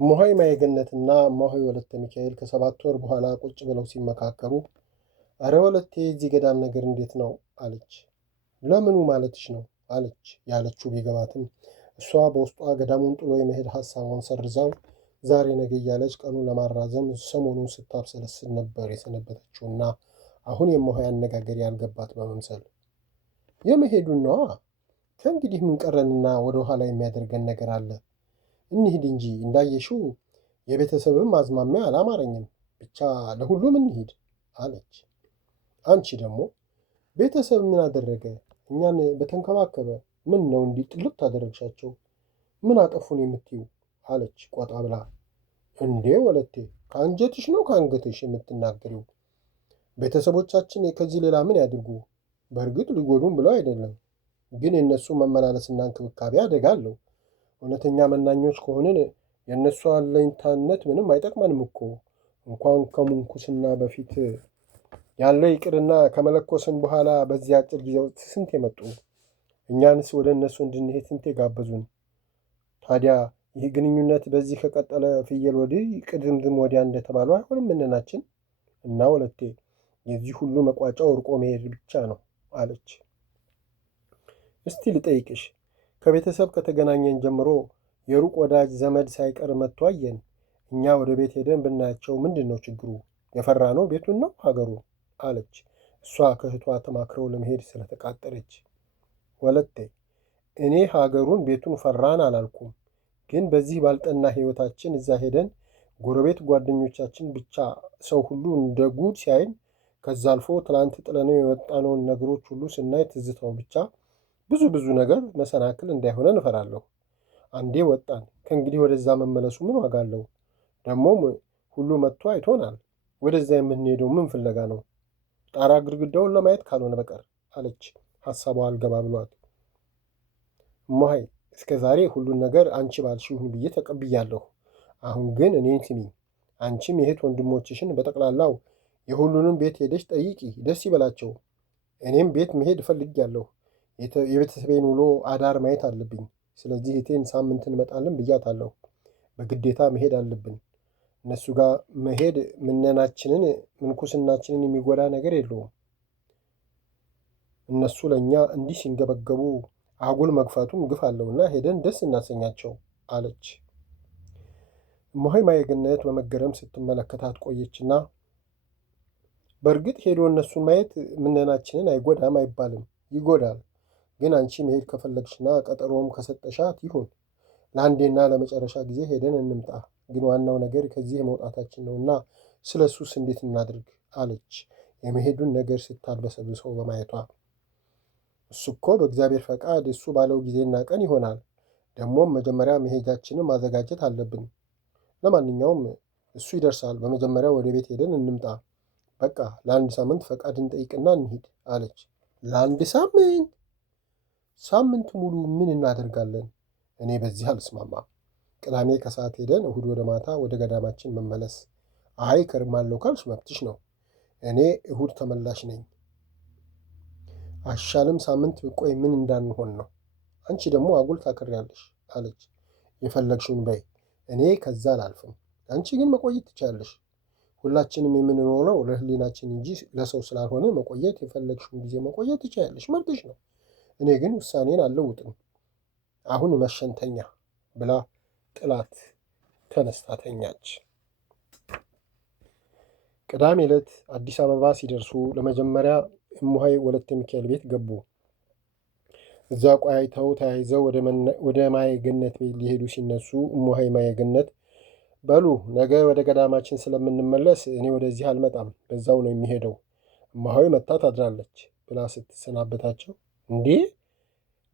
እሞሆይ ማየገነትና እሞሆይ ወለተ ሚካኤል ከ7 ወር በኋላ ቁጭ ብለው ሲመካከሩ፣ አረ ወለቴ የዚህ ገዳም ነገር እንዴት ነው አለች። ለምኑ ማለትሽ ነው አለች። ያለችው ቢገባትም እሷ በውስጧ ገዳሙን ጥሎ የመሄድ ሐሳቧን ሰርዛው ዛሬ ነገ እያለች ቀኑ ለማራዘም ሰሞኑን ስታብሰለስል ነበር የሰነበተችውና አሁን የእሞሆይ አነጋገር ያልገባት በመምሰል የመሄዱን ነዋ። ከእንግዲህ ምን ቀረንና ወደ ኋላ የሚያደርገን ነገር አለ? እንሂድ እንጂ እንዳየሽው የቤተሰብም አዝማሚያ አላማረኝም። ብቻ ለሁሉም እንሂድ አለች። አንቺ ደግሞ ቤተሰብ ምን አደረገ? እኛን በተንከባከበ ምን ነው እንዲህ ጥልቅ ታደረግሻቸው? ምን አጠፉን የምትዩ አለች ቆጣ ብላ። እንዴ ወለቴ ከአንጀትሽ ነው ከአንገትሽ የምትናገሪው? ቤተሰቦቻችን ከዚህ ሌላ ምን ያድርጉ? በእርግጥ ሊጎዱም ብለው አይደለም፣ ግን የእነሱ መመላለስና እንክብካቤ አደጋ አለው። እውነተኛ መናኞች ከሆንን የእነሱ አለኝታነት ምንም አይጠቅመንም እኮ። እንኳን ከሙንኩስና በፊት ያለ ይቅርና ከመለኮስን በኋላ በዚህ አጭር ጊዜ ውስጥ ስንት የመጡ፣ እኛንስ ወደ እነሱ እንድንሄድ ስንት የጋበዙን። ታዲያ ይህ ግንኙነት በዚህ ከቀጠለ ፍየል ወዲህ ቅድምድም ወዲያ እንደተባሉ አይሆንም ምንናችን። እና ወለቴ የዚህ ሁሉ መቋጫው ርቆ መሄድ ብቻ ነው አለች። እስቲ ልጠይቅሽ፣ ከቤተሰብ ከተገናኘን ጀምሮ የሩቅ ወዳጅ ዘመድ ሳይቀር መጥቶ አየን። እኛ ወደ ቤት ሄደን ብናያቸው ምንድን ነው ችግሩ? የፈራ ነው ቤቱን ነው ሀገሩን አለች። እሷ ከእህቷ ተማክረው ለመሄድ ስለተቃጠለች። ወለቴ እኔ ሀገሩን ቤቱን ፈራን አላልኩም፣ ግን በዚህ ባልጠና ሕይወታችን እዛ ሄደን ጎረቤት ጓደኞቻችን ብቻ ሰው ሁሉ እንደ ጉድ ሲያይን፣ ከዛ አልፎ ትላንት ጥለነው የወጣነውን ነገሮች ሁሉ ስናይ ትዝታው ብቻ ብዙ ነገር መሰናክል እንዳይሆነን እፈራለሁ። አንዴ ወጣን፣ ከእንግዲህ ወደዛ መመለሱ ምን ዋጋ አለው? ደግሞም ሁሉ መጥቶ አይቶናል። ወደዛ የምንሄደው ምን ፍለጋ ነው? ጣራ ግድግዳውን ለማየት ካልሆነ በቀር አለች ሐሳቧ አልገባ ብሏት። እሞሆይ እስከ ዛሬ ሁሉን ነገር አንቺ ባልሽ ይሁን ብዬ ተቀብያለሁ። አሁን ግን እኔን ስሚ። አንቺም የእህት ወንድሞችሽን በጠቅላላው የሁሉንም ቤት ሄደሽ ጠይቂ፣ ደስ ይበላቸው። እኔም ቤት መሄድ እፈልጋለሁ። የቤተሰቤን ውሎ አዳር ማየት አለብኝ። ስለዚህ እህቴን ሳምንት እንመጣለን ብያታለሁ። በግዴታ መሄድ አለብን። እነሱ ጋር መሄድ ምነናችንን ምንኩስናችንን የሚጎዳ ነገር የለውም። እነሱ ለእኛ እንዲህ ሲንገበገቡ አጉል መግፋቱም ግፍ አለውና ሄደን ደስ እናሰኛቸው አለች። እሞሆይ ማየገነት በመገረም ስትመለከታት ቆየችና በእርግጥ ሄዶ እነሱን ማየት ምነናችንን አይጎዳም አይባልም፣ ይጎዳል። ግን አንቺ መሄድ ከፈለግሽና ቀጠሮም ከሰጠሻት ይሁን፣ ለአንዴና ለመጨረሻ ጊዜ ሄደን እንምጣ። ግን ዋናው ነገር ከዚህ መውጣታችን ነውና ስለ እሱስ እንዴት እናድርግ አለች የመሄዱን ነገር ስታልበሰብሰው በማየቷ። እሱ እኮ በእግዚአብሔር ፈቃድ እሱ ባለው ጊዜና ቀን ይሆናል። ደግሞም መጀመሪያ መሄጃችንን ማዘጋጀት አለብን። ለማንኛውም እሱ ይደርሳል። በመጀመሪያ ወደ ቤት ሄደን እንምጣ። በቃ ለአንድ ሳምንት ፈቃድ እንጠይቅና እንሂድ አለች። ለአንድ ሳምንት? ሳምንት ሙሉ ምን እናደርጋለን? እኔ በዚህ አልስማማም። ቅዳሜ ከሰዓት ሄደን እሁድ ወደ ማታ ወደ ገዳማችን መመለስ። አይ ከርማለሁ ካልሽ መብትሽ ነው። እኔ እሁድ ተመላሽ ነኝ። አይሻልም? ሳምንት ቆይ ምን እንዳንሆን ነው? አንቺ ደግሞ አጉል ታከሪያለሽ አለች። የፈለግሽውን በይ፣ እኔ ከዛ አላልፍም። አንቺ ግን መቆየት ትችያለሽ። ሁላችንም የምንኖረው ለሕሊናችን እንጂ ለሰው ስላልሆነ መቆየት የፈለግሽውን ጊዜ መቆየት ትችያለሽ፣ መብትሽ ነው። እኔ ግን ውሳኔን አልለውጥም። አሁን መሸንተኛ ብላ ጥላት ተነስታ ተኛች። ቅዳሜ ዕለት አዲስ አበባ ሲደርሱ ለመጀመሪያ እሞሆይ ወለተ ሚካኤል ቤት ገቡ። እዛ ቆያይተው ተያይዘው ወደ ማየገነት ቤት ሊሄዱ ሲነሱ እሞሆይ ማየገነት በሉ ነገ ወደ ገዳማችን ስለምንመለስ እኔ ወደዚህ አልመጣም፣ በዛው ነው የሚሄደው። እሞሆይ መታ ታድራለች ብላ ስትሰናበታቸው፣ እንዴ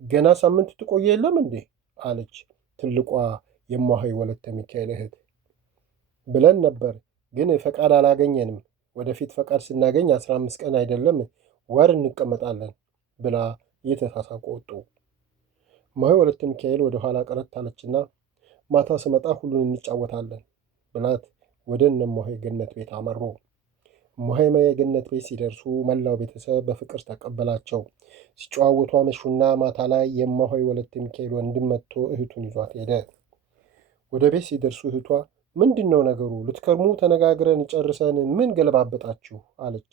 ገና ሳምንት ትቆየ የለም እንዴ አለች ትልቋ የእሞሆይ ወለተ ሚካኤል እህት። ብለን ነበር፣ ግን ፈቃድ አላገኘንም። ወደፊት ፈቃድ ስናገኝ 15 ቀን አይደለም ወር እንቀመጣለን ብላ እየተሳሳቁ ወጡ። እሞሆይ ወለተ ሚካኤል ወደ ኋላ ቀረት አለችና ማታ ስመጣ ሁሉን እንጫወታለን ብላት ወደ እነ እሞሆይ ገነት ቤት አመሩ። እሞሆይ ማየገነት ቤት ሲደርሱ መላው ቤተሰብ በፍቅር ተቀበላቸው። ሲጨዋወቱ አመሹና ማታ ላይ የእሞሆይ ወለተ ሚካኤል ወንድም መጥቶ እህቱን ይዟት ሄደ። ወደ ቤት ሲደርሱ እህቷ ምንድን ነው ነገሩ? ልትከርሙ ተነጋግረን ጨርሰን ምን ገለባበጣችሁ? አለች።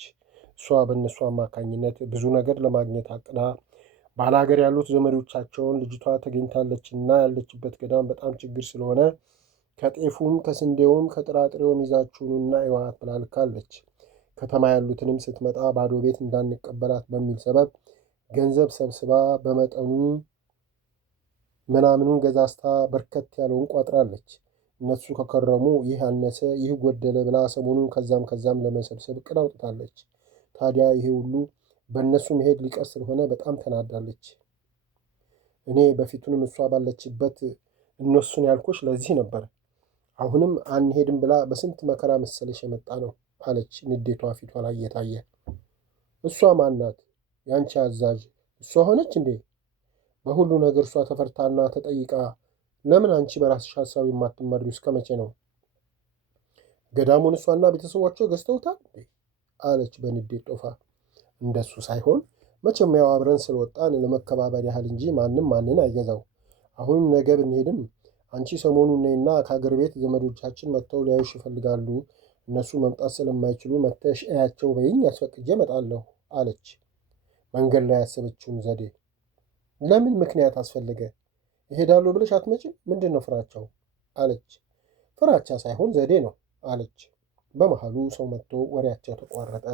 እሷ በእነሱ አማካኝነት ብዙ ነገር ለማግኘት አቅዳ ባላገር ያሉት ዘመዶቻቸውን ልጅቷ ተገኝታለችና ያለችበት ገዳም በጣም ችግር ስለሆነ ከጤፉም ከስንዴውም ከጥራጥሬውም ይዛችሁንና እዋት ብላ ልካለች። ከተማ ያሉትንም ስትመጣ ባዶ ቤት እንዳንቀበላት በሚል ሰበብ ገንዘብ ሰብስባ በመጠኑ ምናምኑን ገዛዝታ በርከት ያለውን ቋጥራለች። እነሱ ከከረሙ ይህ አነሰ ይህ ጎደለ ብላ ሰሞኑን ከዛም ለመሰብሰብ እቅድ አውጥታለች። ታዲያ ይሄ ሁሉ በእነሱ መሄድ ሊቀር ስለሆነ በጣም ተናዳለች። እኔ በፊቱንም እሷ ባለችበት እነሱን ያልኩሽ ለዚህ ነበር። አሁንም አንሄድም ብላ በስንት መከራ መሰለሽ የመጣ ነው አለች፣ ንዴቷ ፊቷ ላይ እየታየ። እሷ ማናት? ያንቺ አዛዥ እሷ ሆነች እንዴ? በሁሉ ነገር እሷ ተፈርታና ተጠይቃ ለምን አንቺ በራስሽ ሀሳብ የማትመሪው እስከ መቼ ነው? ገዳሙን እሷና ቤተሰቦቿ ገዝተውታል እንዴ? አለች በንዴት ጦፋ። እንደሱ ሳይሆን መቼም ያው አብረን ስለወጣን ለመከባበር ያህል እንጂ ማንም ማንን አይገዛው። አሁን ነገ ብንሄድም አንቺ ሰሞኑን ነይና ከአገር ቤት ዘመዶቻችን መጥተው ሊያዩሽ ይፈልጋሉ። እነሱ መምጣት ስለማይችሉ መጥተሽ እያቸው በይኝ፣ አስፈቅጄ እመጣለሁ አለች። መንገድ ላይ ያሰበችውን ዘዴ። ለምን ምክንያት አስፈለገ? ይሄዳሉ ብለሽ አትመጭም? ምንድን ነው ፍራቻው? አለች። ፍራቻ ሳይሆን ዘዴ ነው አለች። በመሃሉ ሰው መጥቶ ወሬያቸው ተቋረጠ።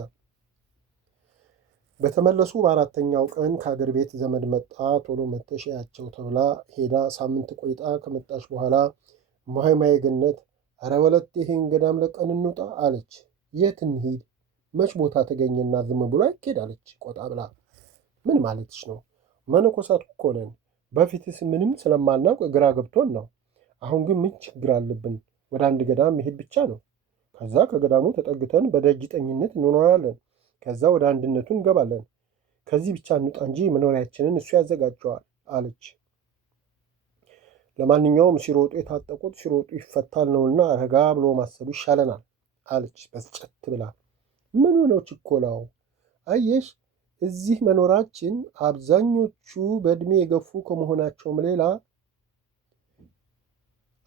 በተመለሱ በአራተኛው ቀን ከአገር ቤት ዘመድ መጣ። ቶሎ መጥተሽ እያቸው ተብላ ሄዳ ሳምንት ቆይታ ከመጣች በኋላ እማሆይ ገነት ኧረ ወለቴ ይሄን ገዳም ለቀን እንውጣ አለች። የት እንሂድ? መች ቦታ ተገኘና ዝም ብሎ አይኬድ አለች ቆጣ ብላ። ምን ማለትሽ ነው? መነኮሳት እኮ ነን። በፊትስ ምንም ስለማናውቅ ግራ ገብቶን ነው። አሁን ግን ምን ችግር አለብን? ወደ አንድ ገዳም መሄድ ብቻ ነው። ከዛ ከገዳሙ ተጠግተን በደጅ ጠኝነት እንኖራለን። ከዛ ወደ አንድነቱ እንገባለን። ከዚህ ብቻ እንውጣ እንጂ መኖሪያችንን እሱ ያዘጋጀዋል አለች። ለማንኛውም ሲሮጡ የታጠቁት ሲሮጡ ይፈታል ነውና ረጋ ብሎ ማሰቡ ይሻለናል አለች በስጨት ብላ። ምኑ ነው ችኮላው? አየሽ እዚህ መኖራችን አብዛኞቹ በዕድሜ የገፉ ከመሆናቸውም ሌላ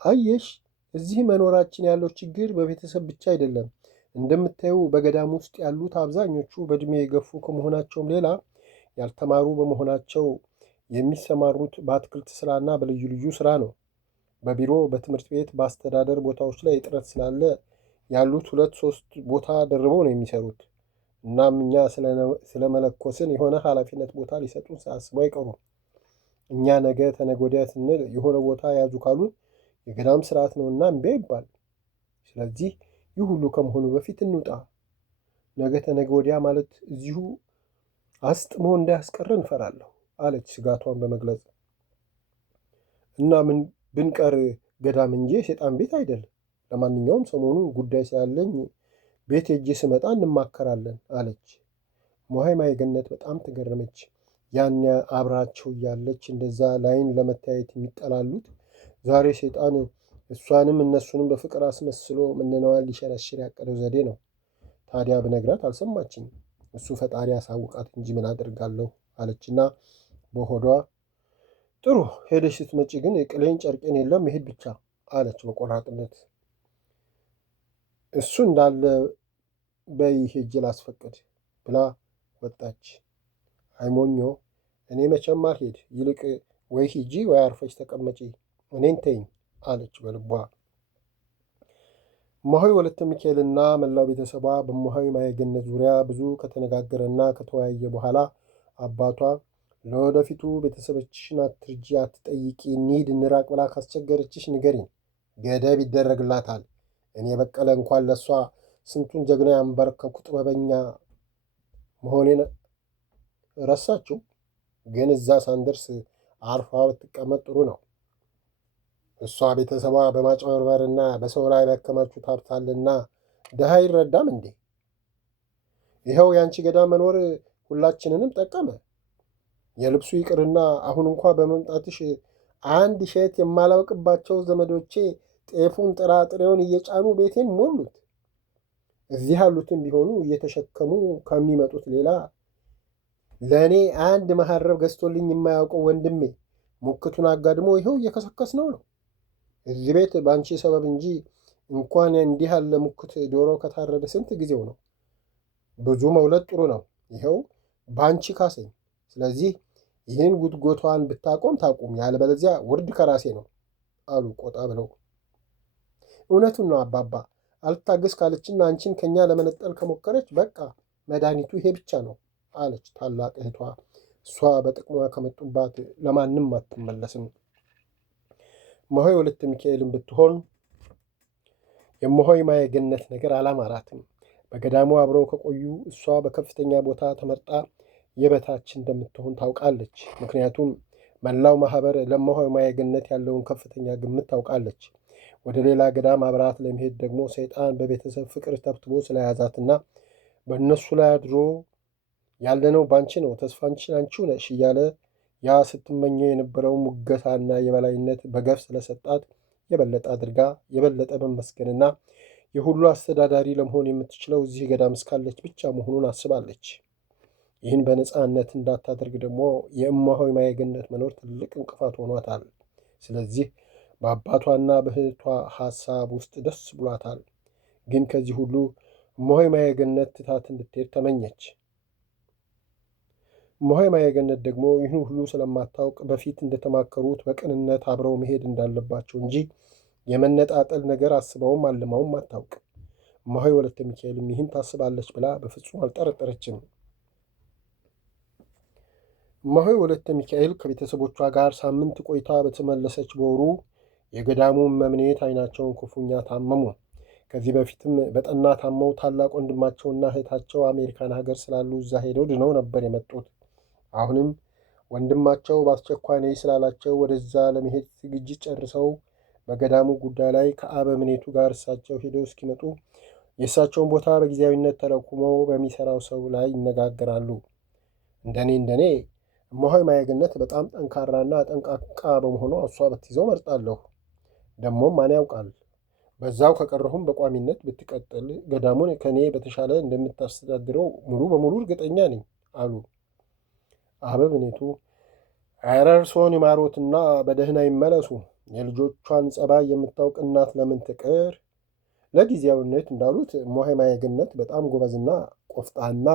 አየሽ እዚህ መኖራችን ያለው ችግር በቤተሰብ ብቻ አይደለም። እንደምታዩ በገዳም ውስጥ ያሉት አብዛኞቹ በዕድሜ የገፉ ከመሆናቸውም ሌላ ያልተማሩ በመሆናቸው የሚሰማሩት በአትክልት ስራና በልዩ ልዩ ስራ ነው። በቢሮ፣ በትምህርት ቤት፣ በአስተዳደር ቦታዎች ላይ እጥረት ስላለ ያሉት 2-3 ቦታ ደርበው ነው የሚሰሩት። እናም እኛ ስለመለኮስን የሆነ ኃላፊነት ቦታ ሊሰጡን ሳያስቡ አይቀሩም። እኛ ነገ ተነገ ወዲያ ስንል የሆነ ቦታ ያዙ ካሉን የገዳም ስርዓት ነውና እምቢ ይባል። ስለዚህ ይህ ሁሉ ከመሆኑ በፊት እንውጣ። ነገ ተነገ ወዲያ ማለት እዚሁ አስጥሞ እንዳያስቀረ እንፈራለሁ አለች ስጋቷን በመግለጽ። እና ምን ብንቀር ገዳም እንጂ የሴጣን ቤት አይደል። ለማንኛውም ሰሞኑን ጉዳይ ስላለኝ ቤት ሄጄ ስመጣ እንማከራለን አለች። እማሆይ ገነት በጣም ተገረመች። ያን አብራቸው እያለች እንደዛ ላይን ለመታየት የሚጠላሉት ዛሬ ሴጣን እሷንም እነሱንም በፍቅር አስመስሎ ምንነዋን ሊሸረሽር ያቀደው ዘዴ ነው። ታዲያ ብነግራት አልሰማችኝ። እሱ ፈጣሪ ያሳውቃት እንጂ ምን አደርጋለሁ አለችና በሆዷ ጥሩ ሄደሽ ስትመጪ ግን ቅሌን ጨርቄን የለም መሄድ ብቻ አለች በቆራጥነት። እሱ እንዳለ በይ ሄጄ ላስፈቅድ ብላ ወጣች። አይሞኞ እኔ መቼም አልሄድ፣ ይልቅ ወይ ሂጂ ወይ አርፈሽ ተቀመጪ፣ እኔን ተይኝ አለች በልቧ። እማሆይ ወለተ ሚካኤልና መላው ቤተሰቧ በእማሆይ ገነት ዙሪያ ብዙ ከተነጋገረና ከተወያየ በኋላ አባቷ ለወደፊቱ ቤተሰቦችሽን አትርጂ፣ አትጠይቂ፣ እንሂድ እንራቅ ብላ ካስቸገረችሽ ንገሪኝ፣ ገደብ ይደረግላታል። እኔ በቀለ እንኳን ለእሷ ስንቱን ጀግና ያንበረከኩ ጥበበኛ መሆኔን ረሳችው። ግን እዛ ሳንደርስ አርፋ ብትቀመጥ ጥሩ ነው። እሷ ቤተሰቧ በማጭበርበርና በሰው ላይ ያከማቹት ሀብታልና ድሃ አይረዳም እንዴ? ይኸው የአንቺ ገዳም መኖር ሁላችንንም ጠቀመ። የልብሱ ይቅርና አሁን እንኳ በመምጣትሽ አንድ እሸት የማላውቅባቸው ዘመዶቼ ጤፉን ጥራጥሬውን እየጫኑ ቤቴን ሞሉት። እዚህ ያሉትም ቢሆኑ እየተሸከሙ ከሚመጡት ሌላ ለእኔ አንድ መሐረብ ገዝቶልኝ የማያውቀው ወንድሜ ሙክቱን አጋድሞ ይኸው እየከሰከስ ነው። እዚህ ቤት በአንቺ ሰበብ እንጂ እንኳን እንዲህ ያለ ሙክት ዶሮ ከታረደ ስንት ጊዜው ነው። ብዙ መውለድ ጥሩ ነው። ይኸው በአንቺ ካሰኝ። ስለዚህ ይህን ጉትጎቷን ብታቆም ታቁም፣ ያለበለዚያ ውርድ ከራሴ ነው አሉ ቆጣ ብለው። እውነቱን ነው አባባ። አልታገስ ካለችና አንቺን ከኛ ለመነጠል ከሞከረች በቃ መድኃኒቱ ይሄ ብቻ ነው አለች ታላቅ እህቷ። እሷ በጥቅሟ ከመጡባት ለማንም አትመለስም። እማሆይ ወለተ ሚካኤልም ብትሆን የእማሆይ ማየገነት ነገር አላማራትም። በገዳሙ አብረው ከቆዩ እሷ በከፍተኛ ቦታ ተመርጣ የበታች እንደምትሆን ታውቃለች። ምክንያቱም መላው ማህበር ለእማሆይ ማየገነት ያለውን ከፍተኛ ግምት ታውቃለች። ወደ ሌላ ገዳም አብራት ለመሄድ ደግሞ ሰይጣን በቤተሰብ ፍቅር ተብትቦ ስለያዛትና በእነሱ ላይ አድሮ ያለነው ባንቺ ነው፣ ተስፋንችን አንቺው ነሽ እያለ ያ ስትመኘው የነበረው ሙገሳና የበላይነት በገፍ ስለሰጣት የበለጠ አድርጋ የበለጠ መመስገንና የሁሉ አስተዳዳሪ ለመሆን የምትችለው እዚህ ገዳም እስካለች ብቻ መሆኑን አስባለች። ይህን በነፃነት እንዳታደርግ ደግሞ የእማሆይ ማየገነት መኖር ትልቅ እንቅፋት ሆኗታል። ስለዚህ በአባቷና በእህቷ ሐሳብ ውስጥ ደስ ብሏታል። ግን ከዚህ ሁሉ እማሆይ ማየገነት ትታት እንድትሄድ ተመኘች። እማሆይ ማየገነት ደግሞ ይህን ሁሉ ስለማታውቅ በፊት እንደተማከሩት በቅንነት አብረው መሄድ እንዳለባቸው እንጂ የመነጣጠል ነገር አስበውም አልመውም አታውቅ። እማሆይ ወለተ ሚካኤልም ይህን ታስባለች ብላ በፍጹም አልጠረጠረችም። እማሆይ ወለተ ሚካኤል ከቤተሰቦቿ ጋር ሳምንት ቆይታ በተመለሰች በወሩ የገዳሙ መምኔት ዓይናቸውን ክፉኛ ታመሙ። ከዚህ በፊትም በጠና ታመው ታላቅ ወንድማቸውና እህታቸው አሜሪካን ሀገር ስላሉ እዛ ሄደው ድነው ነበር የመጡት። አሁንም ወንድማቸው በአስቸኳይ ነይ ስላላቸው ወደዛ ለመሄድ ዝግጅት ጨርሰው በገዳሙ ጉዳይ ላይ ከአበምኔቱ ጋር እሳቸው ሄደው እስኪመጡ የእሳቸውን ቦታ በጊዜያዊነት ተረኩመው በሚሰራው ሰው ላይ ይነጋገራሉ። እንደኔ እማሆይ ማየገነት በጣም ጠንካራና ጠንቃቃ በመሆኗ እሷ ብትይዘው መርጣለሁ። ደግሞም ማን ያውቃል፣ በዛው ከቀረሁም በቋሚነት ብትቀጥል ገዳሙን ከእኔ በተሻለ እንደምታስተዳድረው ሙሉ በሙሉ እርግጠኛ ነኝ አሉ። አበምኔቱ ኧረ እርስዎን ይማሮትና በደህና ይመለሱ። የልጆቿን ጸባይ የምታውቅ እናት ለምን ትቅር? ለጊዜያዊነት እንዳሉት እማሆይ ማየገነት በጣም ጎበዝና ቆፍጣና፣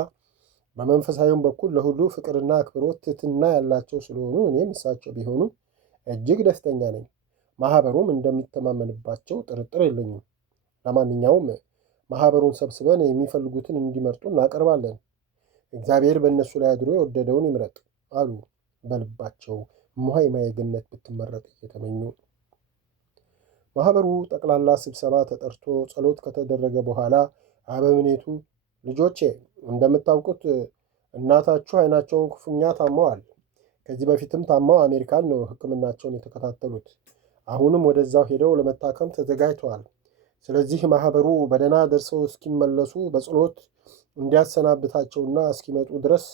በመንፈሳዊም በኩል ለሁሉ ፍቅርና አክብሮት ትሕትና ያላቸው ስለሆኑ እኔም እሳቸው ቢሆኑ እጅግ ደስተኛ ነኝ። ማህበሩም እንደሚተማመንባቸው ጥርጥር የለኝም። ለማንኛውም ማህበሩን ሰብስበን የሚፈልጉትን እንዲመርጡ እናቀርባለን። እግዚአብሔር በእነሱ ላይ አድሮ የወደደውን ይምረጥ አሉ በልባቸው እማሆይ ማየገነት ብትመረጥ እየተመኙ። ማህበሩ ጠቅላላ ስብሰባ ተጠርቶ ጸሎት ከተደረገ በኋላ አበምኔቱ ልጆቼ፣ እንደምታውቁት እናታችሁ ዓይናቸውን ክፉኛ ታመዋል። ከዚህ በፊትም ታመው አሜሪካን ነው ሕክምናቸውን የተከታተሉት። አሁንም ወደዛው ሄደው ለመታከም ተዘጋጅተዋል። ስለዚህ ማህበሩ በደህና ደርሰው እስኪመለሱ በጸሎት እንዲያሰናብታቸውና እስኪመጡ ድረስ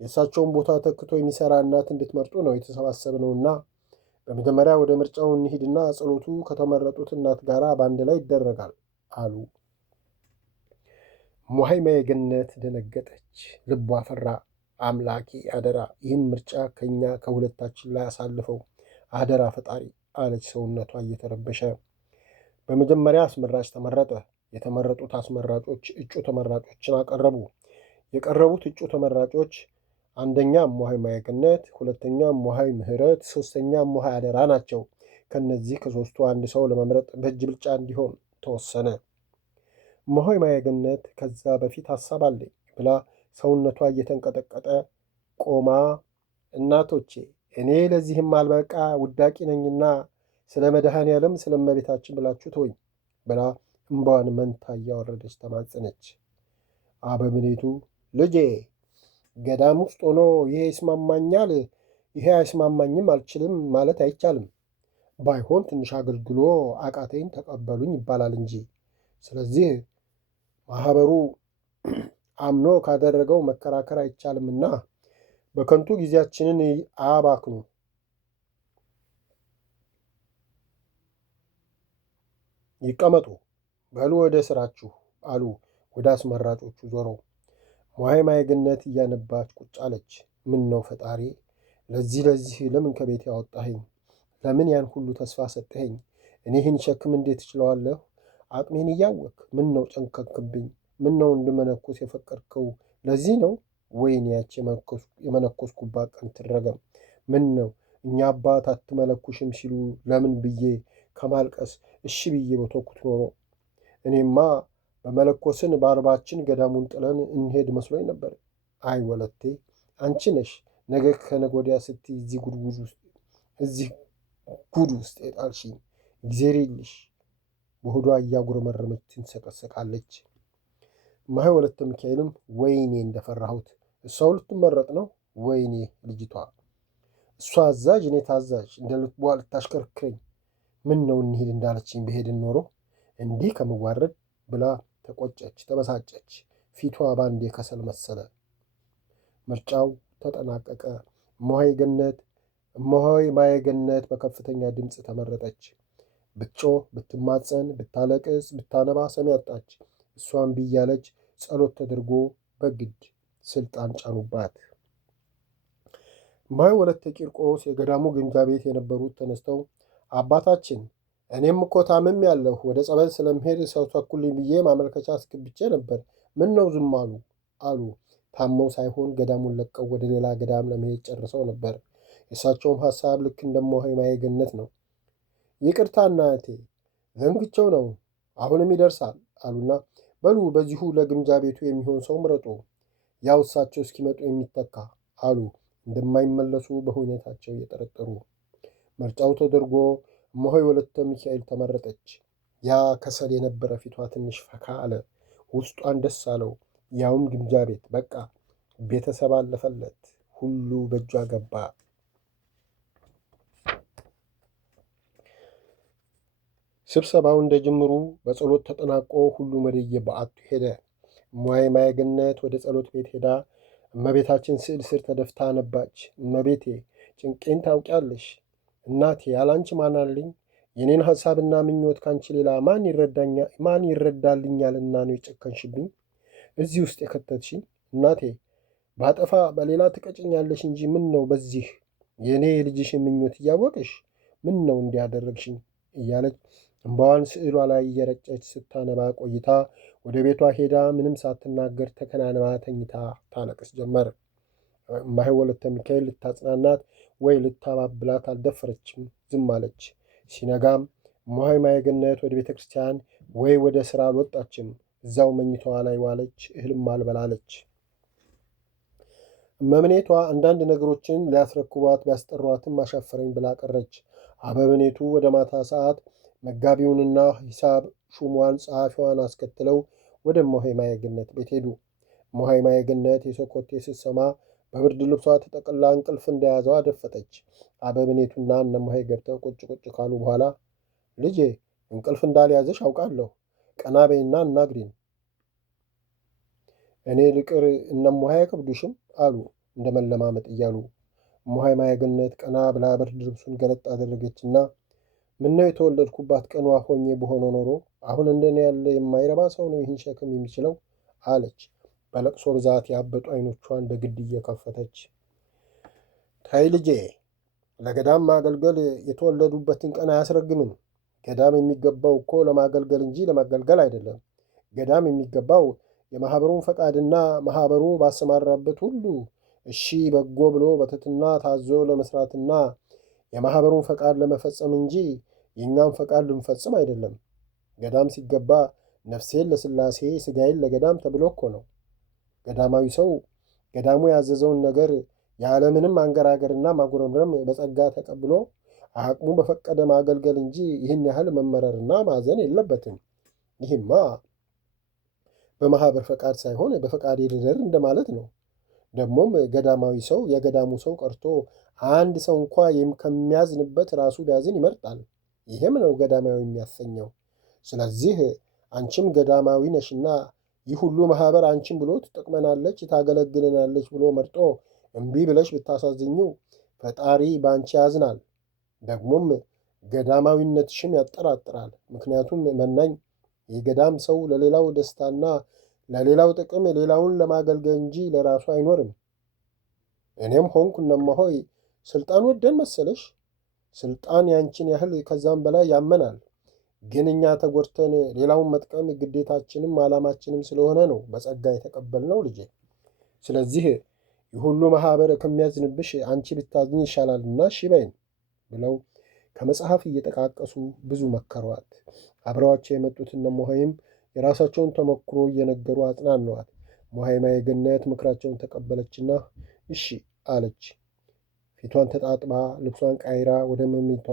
የእሳቸውን ቦታ ተክቶ የሚሰራ እናት እንድትመርጡ ነው የተሰባሰብነውና በመጀመሪያ ወደ ምርጫው እንሂድና ጸሎቱ ከተመረጡት እናት ጋር በአንድ ላይ ይደረጋል አሉ። እማሆይ ማየገነት ደነገጠች፣ ልቧ ፈራ። አምላኬ አደራ ይህን ምርጫ ከኛ ከሁለታችን ላይ አሳልፈው አደራ ፈጣሪ አለች ሰውነቷ እየተረበሸ። በመጀመሪያ አስመራጭ ተመረጠ። የተመረጡት አስመራጮች እጩ ተመራጮችን አቀረቡ። የቀረቡት እጩ ተመራጮች አንደኛ እማሆይ ማየገነት፣ ሁለተኛ እማሆይ ምህረት፣ ሶስተኛ እማሆይ አደራ ናቸው። ከነዚህ ከሶስቱ አንድ ሰው ለመምረጥ በእጅ ብልጫ እንዲሆን ተወሰነ። እማሆይ ማየገነት ከዛ በፊት ሀሳብ አለኝ ብላ ሰውነቷ እየተንቀጠቀጠ ቆማ እናቶቼ፣ እኔ ለዚህም አልበቃ ውዳቂ ነኝና ስለ መድኃኔ ዓለም ስለ እመቤታችን ብላችሁ ተወኝ ብላ እምባዋን መንታ እያወረደች ተማጸነች። አበምኔቱ ልጄ፣ ገዳም ውስጥ ሆኖ ይሄ ይስማማኛል፣ ይሄ አይስማማኝም አልችልም ማለት አይቻልም። ባይሆን ትንሽ አገልግሎ አቃተኝ ተቀበሉኝ ይባላል እንጂ። ስለዚህ ማህበሩ አምኖ ካደረገው መከራከር አይቻልምና በከንቱ ጊዜያችንን አባክኑ። ይቀመጡ፣ በሉ ወደ ስራችሁ አሉ ወደ አስመራጮቹ ዞረው። እማሆይ ማየገነት እያነባች ቁጭ አለች። ምን ነው ፈጣሪ፣ ለዚህ ለምን ከቤት ያወጣኸኝ? ለምን ያን ሁሉ ተስፋ ሰጠኸኝ? እኔ ይህን ሸክም እንዴት እችለዋለሁ? አቅሜን እያወቅ ምን ነው ጨንከክብኝ? ምን ነው እንድመነኮስ የፈቀድከው? ለዚህ ነው? ወይኔ ያች የመነኮስኩባት ቀን ትረገም። ምን ነው እኛ አባት አትመለኩሽም ሲሉ ለምን ብዬ ከማልቀስ እሺ ብዬ በተኩት ኖሮ። እኔማ በመለኮስን በአርባችን ገዳሙን ጥለን እንሄድ መስሎኝ ነበር። አይ ወለቴ፣ አንቺ ነሽ ነገ ከነገ ወዲያ ስትይ እዚህ ጉድ ውስጥ የጣልሽኝ። እግዜር ይልሽ። በሆዷ እያጉረመረመች ትንሰቀሰቃለች። እማሆይ ወለተ ሚካኤልም ወይኔ እንደፈራሁት፣ እሷው ልትመረጥ ነው? ወይኔ ልጅቷ፣ እሷ አዛዥ እኔ ታዛዥ፣ እንደ ልቧ ልታሽከርክረኝ። ምን ነው እንሂድ እንዳለችኝ በሄድን ኖሮ እንዲህ ከምዋረድ ብላ ተቆጨች፣ ተበሳጨች። ፊቷ ባንዴ ከሰል መሰለ። ምርጫው ተጠናቀቀ። እማሆይ ማየገነት በከፍተኛ ድምፅ ተመረጠች። ብትጮህ፣ ብትማፀን፣ ብታለቅስ፣ ብታነባ ሰሚ አጣች። እሷን ብያለች። ጸሎት ተደርጎ በግድ ስልጣን ጫኑባት። እማሆይ ወለተ ቂርቆስ የገዳሙ ግምጃ ቤት የነበሩት ተነስተው አባታችን፣ እኔም እኮ ታምም ያለሁ ወደ ጸበል ስለምሄድ ሰው ተኩልኝ ብዬ ማመልከቻ አስገብቼ ነበር። ምን ነው ዝም አሉ። ታመው ሳይሆን ገዳሙን ለቀው ወደ ሌላ ገዳም ለመሄድ ጨርሰው ነበር። የእሳቸውም ሐሳብ ልክ እንደ እማሆይ ማየገነት ነው። ይቅርታ እናቴ፣ ዘንግቼው ነው፣ አሁንም ይደርሳል አሉና በሉ በዚሁ ለግምጃ ቤቱ የሚሆን ሰው ምረጡ፣ ያው እሳቸው እስኪመጡ የሚተካ አሉ፣ እንደማይመለሱ በሁኔታቸው እየጠረጠሩ። ምርጫው ተደርጎ እማሆይ ወለተ ሚካኤል ተመረጠች። ያ ከሰል የነበረ ፊቷ ትንሽ ፈካ አለ። ውስጧን ደስ አለው። ያውም ግምጃ ቤት፣ በቃ ቤተሰብ አለፈለት፣ ሁሉ በእጇ ገባ። ስብሰባው እንደ ጅምሩ በጸሎት ተጠናቆ ሁሉም ወደየ በዓቱ ሄደ። እማሆይ ማየገነት ወደ ጸሎት ቤት ሄዳ እመቤታችን ስዕል ስር ተደፍታ አነባች። እመቤቴ፣ ጭንቄን ታውቂያለሽ። እናቴ፣ ያላንቺ ማን አለኝ? የኔን ሐሳብና ምኞት ካንቺ ሌላ ማን ይረዳልኛልና ነው የጨከንሽብኝ? እዚህ ውስጥ የከተትሽኝ? እናቴ፣ ባጠፋ በሌላ ትቀጭኛለሽ እንጂ ምን ነው በዚህ የእኔ የልጅሽን ምኞት እያወቅሽ ምን ነው እንዲያደረግሽኝ? እያለች እምባዋን ስዕሏ ላይ እየረጨች ስታነባ ቆይታ ወደ ቤቷ ሄዳ ምንም ሳትናገር ተከናንባ ተኝታ ታለቅስ ጀመር። እማሆይ ወለተ ሚካኤል ልታጽናናት ወይ ልታባብላት አልደፈረችም፣ ዝም አለች። ሲነጋም እማሆይ ማየገነት ወደ ቤተ ክርስቲያን ወይ ወደ ሥራ አልወጣችም። እዛው መኝታዋ ላይ ዋለች፣ እህልም አልበላለች። እመምኔቷ አንዳንድ ነገሮችን ሊያስረክቧት ቢያስጠሯትም አሻፈረኝ ብላ ቀረች። አበምኔቱ ወደ ማታ ሰዓት መጋቢውንና ሂሳብ ሹሟን ጸሐፊዋን አስከትለው ወደ እማሆይ ማየገነት ቤት ሄዱ። እማሆይ ማየገነት የሰው ኮቴ ስትሰማ በብርድ ልብሷ ተጠቅላ እንቅልፍ እንደያዘው አደፈጠች። አበምኔቱና እነ እማሆይ ገብተው ቁጭ ካሉ በኋላ ልጄ፣ እንቅልፍ እንዳልያዘሽ አውቃለሁ፣ ቀና በይና እናግሪን። እኔ ልቅር እነ እማሆይ አይከብዱሽም አሉ እንደ መለማመጥ እያሉ። እማሆይ ማየገነት ቀና ብላ ብርድ ልብሱን ገለጥ አደረገችና ምነው የተወለድኩባት ቀኗ ሆኜ በሆነ ኖሮ አሁን እንደኔ ያለ የማይረባ ሰው ነው ይህን ሸክም የሚችለው አለች፣ በለቅሶ ብዛት ያበጡ አይኖቿን በግድ እየከፈተች። ታይ ልጄ፣ ለገዳም ማገልገል የተወለዱበትን ቀን አያስረግምም። ገዳም የሚገባው እኮ ለማገልገል እንጂ ለማገልገል አይደለም። ገዳም የሚገባው የማኅበሩን ፈቃድና ማኅበሩ ባሰማራበት ሁሉ እሺ በጎ ብሎ በትሕትና ታዞ ለመስራትና የማኅበሩን ፈቃድ ለመፈጸም እንጂ የእኛም ፈቃድ ልንፈጽም አይደለም። ገዳም ሲገባ ነፍሴን ለሥላሴ ሥጋዬን ለገዳም ተብሎ እኮ ነው። ገዳማዊ ሰው ገዳሙ ያዘዘውን ነገር ያለምንም አንገራገርና ማጉረምረም በጸጋ ተቀብሎ አቅሙ በፈቀደ ማገልገል እንጂ ይህን ያህል መመረርና ማዘን የለበትም። ይህማ በማኅበር ፈቃድ ሳይሆን በፈቃድ ልደር እንደማለት ነው። ደግሞም ገዳማዊ ሰው የገዳሙ ሰው ቀርቶ አንድ ሰው እንኳ ከሚያዝንበት ራሱ ቢያዝን ይመርጣል። ይህም ነው ገዳማዊ የሚያሰኘው። ስለዚህ አንቺም ገዳማዊ ነሽና ይህ ሁሉ ማኅበር አንቺም ብሎ ትጠቅመናለች፣ ታገለግለናለች ብሎ መርጦ እምቢ ብለሽ ብታሳዝኙ ፈጣሪ በአንቺ ያዝናል። ደግሞም ገዳማዊነትሽም ያጠራጥራል። ምክንያቱም መናኝ የገዳም ሰው ለሌላው ደስታና ለሌላው ጥቅም ሌላውን ለማገልገል እንጂ ለራሱ አይኖርም። እኔም ሆንኩ እነ እማሆይ ስልጣን ወደን መሰለሽ? ስልጣን ያንቺን ያህል ከዛም በላይ ያመናል። ግን እኛ ተጎድተን ሌላውን መጥቀም ግዴታችንም ዓላማችንም ስለሆነ ነው በጸጋ የተቀበልነው ልጄ። ስለዚህ የሁሉ ማኅበር ከሚያዝንብሽ አንቺ ብታዝኝ ይሻላልና እሺ በይን ብለው ከመጽሐፍ እየጠቃቀሱ ብዙ መከሯት። አብረዋቸው የመጡት እነ እሞሆይም የራሳቸውን ተሞክሮ እየነገሩ አጽናነዋት። እሞሆይማ የገነት ምክራቸውን ተቀበለችና እሺ አለች። ፊቷን ተጣጥባ ልብሷን ቃይራ ወደ መኝቷ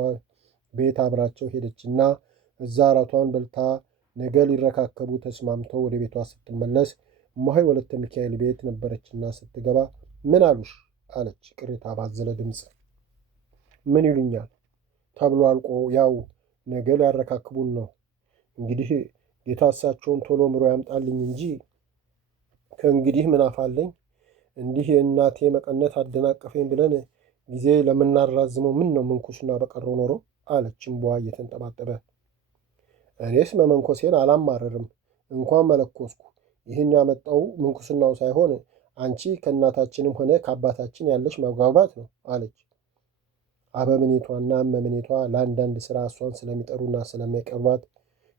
ቤት አብራቸው ሄደችና እዛ እራቷን በልታ ነገ ሊረካከቡ ተስማምተው ወደ ቤቷ ስትመለስ እሞሆይ ወለተ ሚካኤል ቤት ነበረችና ስትገባ ምን አሉሽ አለች ቅሬታ ባዘለ ድምፅ። ምን ይሉኛል ተብሎ አልቆ ያው ነገ ሊያረካክቡን ነው። እንግዲህ ጌታ እሳቸውን ቶሎ ምሮ ያምጣልኝ እንጂ ከእንግዲህ ምን አፋለኝ። እንዲህ የእናቴ መቀነት አደናቀፈኝ ብለን ጊዜ ለምናራዝመው ምን ነው ምንኩስና በቀረው ኖሮ አለች እምባዋ እየተንጠባጠበ። እኔስ መመንኮሴን አላማረርም፣ እንኳን መለኮስኩ። ይህን ያመጣው ምንኩስናው ሳይሆን አንቺ ከእናታችንም ሆነ ከአባታችን ያለች መግባባት ነው አለች። አበምኔቷና እመምኔቷ ለአንዳንድ ሥራ እሷን ስለሚጠሩና ስለሚቀርቧት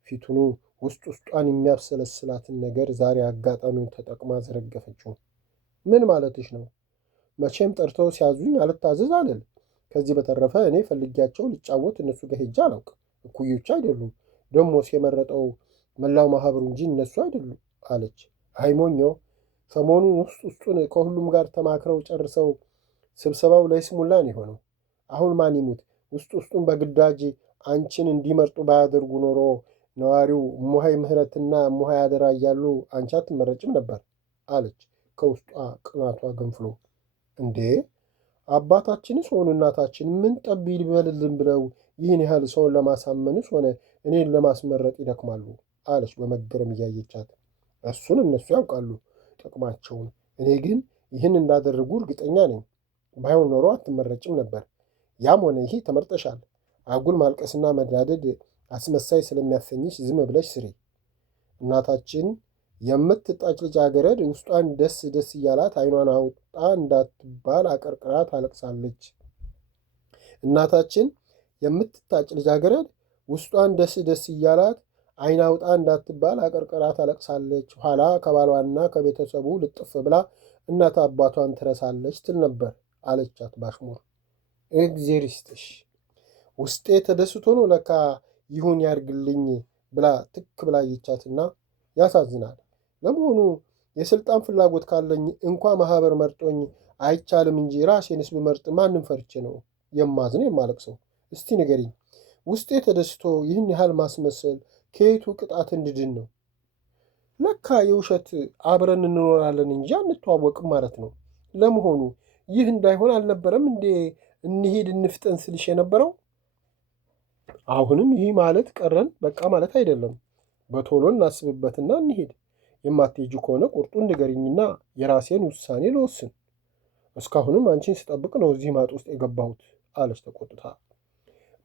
ፊቱኑ ውስጥ ውስጧን የሚያብሰለስላትን ነገር ዛሬ አጋጣሚውን ተጠቅማ ዘረገፈችው። ምን ማለትሽ ነው? መቼም ጠርተው ሲያዙኝ አልታዘዝ አልል። ከዚህ በተረፈ እኔ ፈልጊያቸው ልጫወት እነሱ ጋር ሄጄ አላውቅ። እኩዮች አይደሉም። ደሞስ የመረጠው መላው ማኅበሩ እንጂ እነሱ አይደሉም አለች። አይሞኞ ሰሞኑን ውስጥ ውስጡን ከሁሉም ጋር ተማክረው ጨርሰው ስብሰባው ለይስሙላ ነው የሆነው። አሁን ማን ይሙት ውስጥ ውስጡን በግዳጅ አንቺን እንዲመርጡ ባያደርጉ ኖሮ ነዋሪው እሞሆይ ምህረትና እሞሆይ አደራ እያሉ አንቺ አትመረጭም ነበር አለች ከውስጧ ቅናቷ ገንፍሎ። እንዴ አባታችንስ ሆኑ እናታችን ምን ጠብ ይበልልን ብለው ይህን ያህል ሰውን ለማሳመንስ ሆነ እኔን ለማስመረጥ ይደክማሉ አለች በመገረም እያየቻት። እሱን እነሱ ያውቃሉ ጥቅማቸውን። እኔ ግን ይህን እንዳደረጉ እርግጠኛ ነኝ። ባይሆን ኖሮ አትመረጭም ነበር። ያም ሆነ ይህ ተመርጠሻል። አጉል ማልቀስና መዳደድ አስመሳይ ስለሚያሰኝሽ ዝም ብለሽ ስሪ። እናታችን የምትጣጭ ልጃገረድ ውስጧን ደስ ደስ እያላት ዓይኗን አውጣ እንዳትባል አቀርቅራ ታለቅሳለች። እናታችን የምትታጭ ልጃገረድ ውስጧን ደስ ደስ እያላት ዓይን አውጣ እንዳትባል አቀርቅራ ታለቅሳለች። ኋላ ከባሏና ከቤተሰቡ ልጥፍ ብላ እናት አባቷን ትረሳለች ትል ነበር አለቻት ባሽሙር። እግዜር ይስጥሽ። ውስጤ ተደስቶ ነው ለካ ይሁን ያርግልኝ ብላ ትክ ብላ ይቻትና ያሳዝናል። ለመሆኑ የስልጣን ፍላጎት ካለኝ እንኳ ማኅበር መርጦኝ አይቻልም እንጂ ራሴንስ ብመርጥ ማንም ፈርቼ ነው የማዝነው የማለቅሰው? እስቲ ንገሪኝ። ውስጤ ተደስቶ ይህን ያህል ማስመሰል ከየቱ ቅጣት እንድድን ነው? ለካ የውሸት አብረን እንኖራለን እንጂ አንተዋወቅም ማለት ነው። ለመሆኑ ይህ እንዳይሆን አልነበረም እንዴ እንሂድ እንፍጠን ስልሽ የነበረው? አሁንም ይህ ማለት ቀረን በቃ ማለት አይደለም። በቶሎ እናስብበትና እንሂድ። የማትሄጂ ከሆነ ቁርጡን ንገሪኝና የራሴን ውሳኔ ልወስን። እስካሁንም አንቺን ስጠብቅ ነው እዚህ ማጥ ውስጥ የገባሁት አለች ተቆጥታ።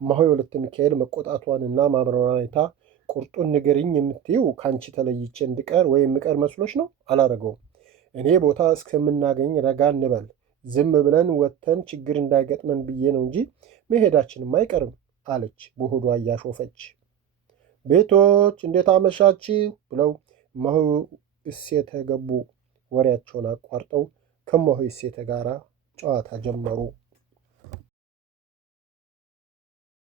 እማሆይ ወለተ ሚካኤል መቆጣቷንና ማብራሯን አይታ ቁርጡን ንገሪኝ የምትይው ከአንቺ ተለይቼ እንድቀር ወይም ምቀር መስሎች ነው? አላረገውም። እኔ ቦታ እስከምናገኝ ረጋ እንበል። ዝም ብለን ወጥተን ችግር እንዳይገጥመን ብዬ ነው እንጂ መሄዳችንም አይቀርም አለች በሆዷ እያሾፈች። ቤቶች እንዴት አመሻችሁ ብለው እማሆይ እሴተ ገቡ። ወሬያቸውን አቋርጠው ከእማሆይ እሴተ ጋር ጨዋታ ጀመሩ።